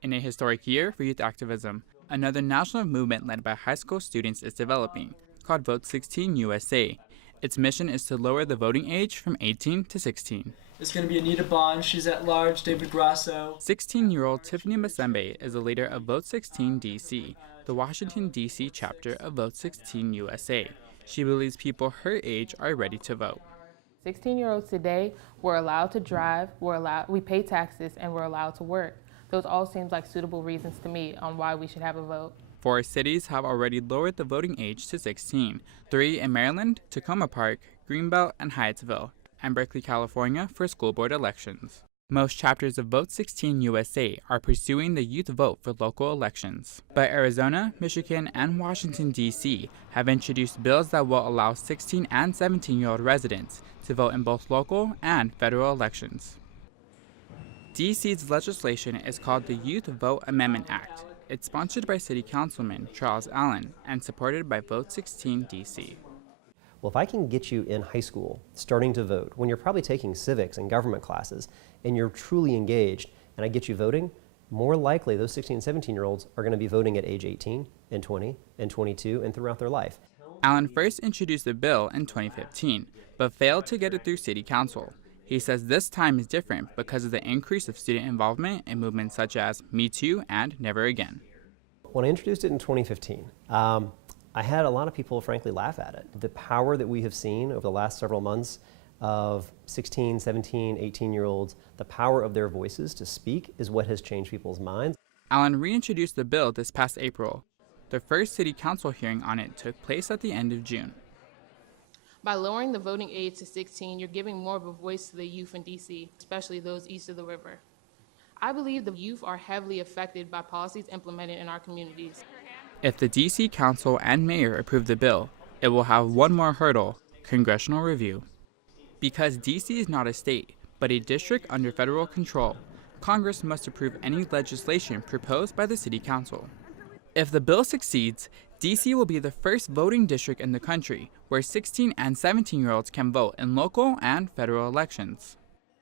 In a historic year for youth activism, another national movement led by high school students is developing, called Vote 16 USA. Its mission is to lower the voting age from 18 to 16. There's going to be Anita Bond, she's at large, David Grasso. 16-year-old Tiffany Masembe is the leader of Vote 16 DC, the Washington, D.C. chapter of Vote 16 USA. She believes people her age are ready to vote. 16-year-olds today, we're allowed to drive, we pay taxes, and we're allowed to work. Those all seem like suitable reasons to me on why we should have a vote. 4 cities have already lowered the voting age to 16, 3 in Maryland, Tacoma Park, Greenbelt, and Hyattsville, and Berkeley, California for school board elections. Most chapters of Vote 16 USA are pursuing the youth vote for local elections. But Arizona, Michigan, and Washington, D.C. have introduced bills that will allow 16 and 17-year-old residents to vote in both local and federal elections. D.C.'s legislation is called the Youth Vote Amendment Act. It's sponsored by City Councilman Charles Allen and supported by Vote 16 DC. Well, if I can get you in high school starting to vote, when you're probably taking civics and government classes, and you're truly engaged, and I get you voting, more likely those 16 and 17-year-olds are going to be voting at age 18 and 20 and 22 and throughout their life. Allen first introduced the bill in 2015, but failed to get it through City Council. He says this time is different because of the increase of student involvement in movements such as Me Too and Never Again. When I introduced it in 2015, I had a lot of people frankly laugh at it. The power that we have seen over the last several months of 16, 17, 18-year-olds, the power of their voices to speak is what has changed people's minds. Allen reintroduced the bill this past April. The first City Council hearing on it took place at the end of June. By lowering the voting age to 16, you're giving more of a voice to the youth in D.C., especially those east of the river. I believe the youth are heavily affected by policies implemented in our communities. If the D.C. Council and Mayor approve the bill, it will have one more hurdle: congressional review. Because D.C. is not a state, but a district under federal control, Congress must approve any legislation proposed by the City Council. If the bill succeeds, D.C. will be the first voting district in the country where 16 and 17-year-olds can vote in local and federal elections.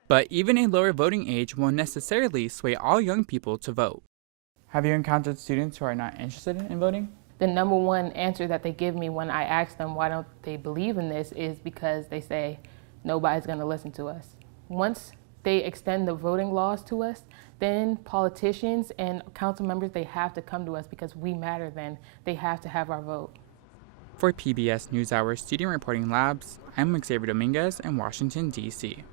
But even a lower voting age won't necessarily sway all young people to vote. Have you encountered students who are not interested in voting? The number one answer that they give me when I ask them why don't they believe in this is because they say nobody's going to listen to us. Once they extend the voting laws to us, then politicians and council members, they have to come to us because we matter then. They have to have our vote. For PBS NewsHour Student Reporting Labs, I'm Xavier Dominguez in Washington, D.C.